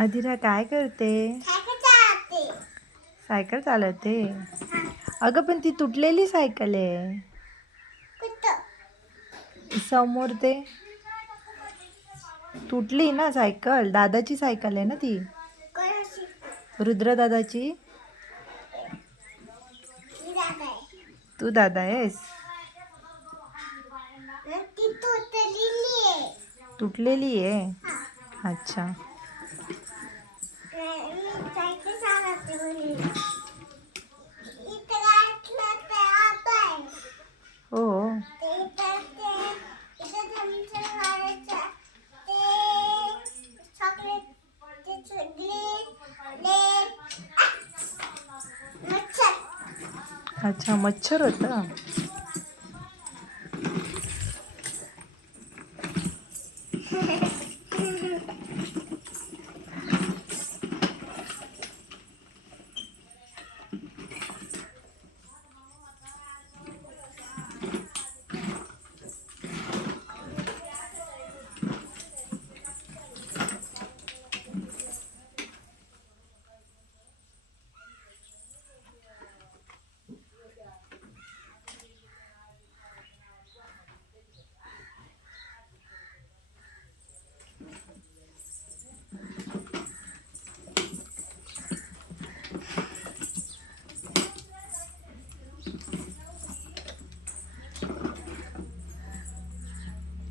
अधिरा काय करते? सायकल चालवते. अगं पण ती तुटलेली सायकल आहे. समोर ते. तुटली ना सायकल दादाची सायकल आहे ना ती. रुद्र दादाची तू दादा आहेस? तुटलेली आहे? अच्छा. 그래, 우리 잘게 살았지, 우리. 이때가 어. 아! મચ્છર.